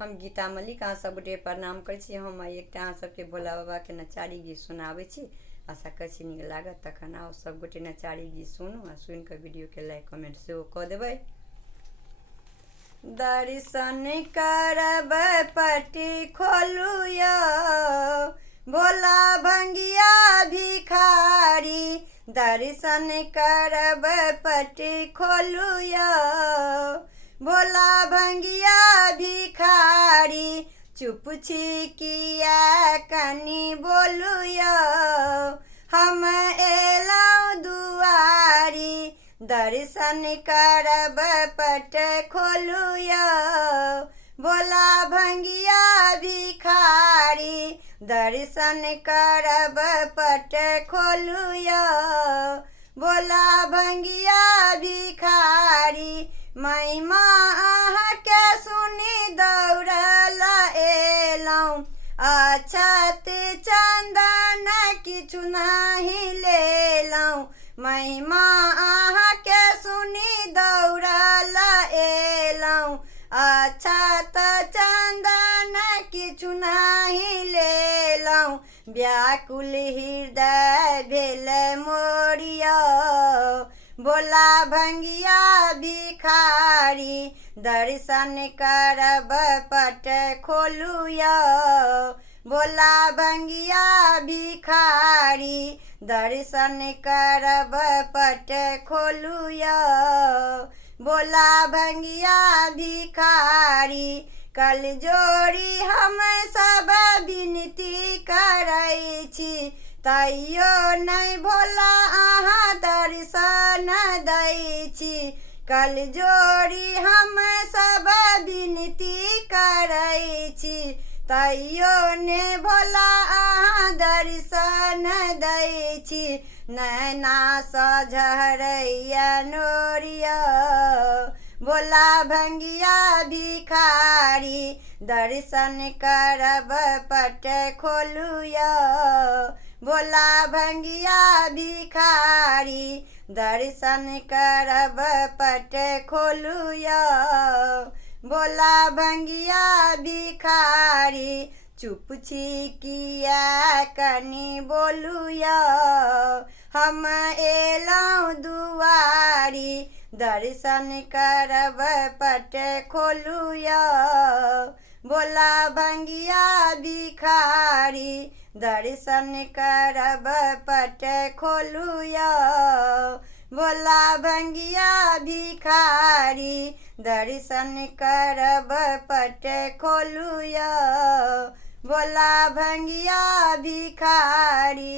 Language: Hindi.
हम गीता मलिक अहाँ सब गोटे प्रणाम कर छी। हम एक अहाँ सबके भोला बाबा के नचारी गीत सुनावे छी। आशा कर छी नीक लागत। तखन आओ सब गोटे नचारी गीत सुनू आ सुन के वीडियो के लाइक कमेंट सेहो कऽ देबै। दर्शन करब पट्टी खोलू यौ भोला भंगिया भिखारी। दर्शन करब पट्टी खोलू यौ भोला भंगिया भिखारी। चुप छी किया कनी बोलू यौ हम एलौं दुआरी। दर्शन करब पट खोलू यौ भोला भंगिया भिखारी। दर्शन करब पट खोलू यौ भोला भंगिया भिखारी। महिमा अहाँके सुनी दौड़ल एलौं अक्षत चंदन किछु नहीं लेलौं। महिमा अहाँके सुनी दौड़ल एलौं अक्षत चंदन किछु नहीं लेलौं। व्याकुल हृदय भेल मोर यौ भोला भंगिया भिखारी। दर्शन करब पट खोलू यौ भोला भंगिया भिखारी। दर्शन करब पट खोलू यौ भोला भंगिया भिखारी। कल जोड़ी हम सब विनती करै छी तैयो नहीं भोला अहाँ दर्शन दै छी। कल जोड़ी हम सब विनती करै छी तैयो ने भोला अहाँ दर्शन दै छी। नैना सँ झरैया नोर यौ भोला भंगिया भिखारी। दर्शन करब पट खोलू यौ भोला भंगिया भिखारी। दर्शन करब पट खोलू यौ भोला भंगिया भिखारी। चुप छी किया कनी बोलू यौ हम एलौं दुआरी। दर्शन करब पट खोलू यौ भोला भंगिया भिखारी। दर्शन करब पट खोलू यौ भोला भंगिया भिखारी। दर्शन करब पट खोलू यौ भोला भंगिया भिखारी।